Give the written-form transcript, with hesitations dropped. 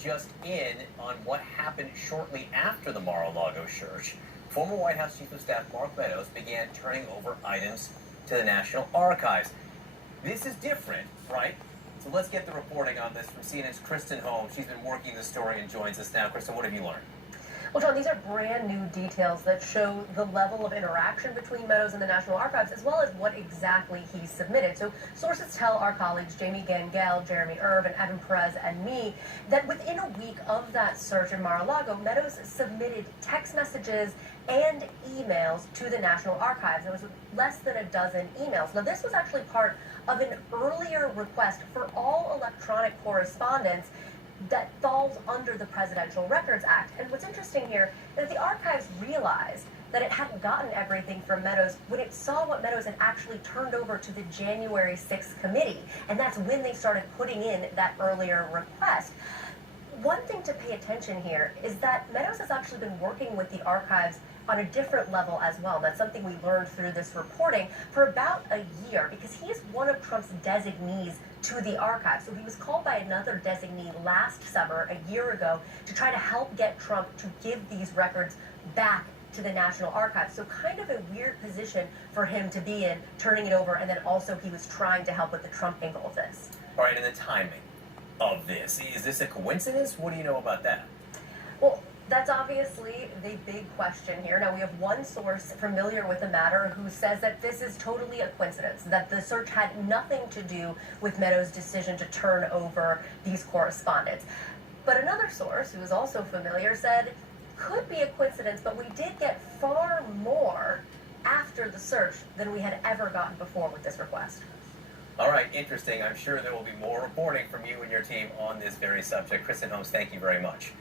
just in on what happened shortly after the Mar-a-Lago search. Former White House Chief of Staff Mark Meadows began turning over items to the National Archives. This is different, right? So let's get the reporting on this from CNN's Kristen Holmes. She's been working the story and joins us now. Kristen, what have you learned? Well, John, these are brand new details that show the level of interaction between Meadows and the National Archives, as well as what exactly he submitted. So sources tell our colleagues Jamie Gangel, Jeremy Erb, and Evan Perez and me that within a week of that search in Mar-a-Lago, Meadows submitted text messages and emails to the National Archives. There was less than a dozen emails. Now, this was actually part of an earlier request for all electronic correspondence that falls under the Presidential Records Act. And what's interesting here is that the archives realized that it hadn't gotten everything from Meadows when it saw what Meadows had actually turned over to the January 6th committee. And that's when they started putting in that earlier request. One thing to pay attention here is that Meadows has actually been working with the archives on a different level as well. And that's something we learned through this reporting for about a year, because he is one of Trump's designees to the archives. So he was called by another designee last summer, a year ago, to try to help get Trump to give these records back to the National Archives. So kind of a weird position for him to be in, turning it over, and then also he was trying to help with the Trump angle of this. All right, and the timing of this. Is this a coincidence? What do you know about that? Well, that's obviously the big question here. Now, we have one source familiar with the matter who says that this is totally a coincidence, that the search had nothing to do with Meadows' decision to turn over these correspondence. But another source, who is also familiar, said could be a coincidence, but we did get far more after the search than we had ever gotten before with this request. All right, interesting. I'm sure there will be more reporting from you and your team on this very subject. Kristen Holmes, thank you very much.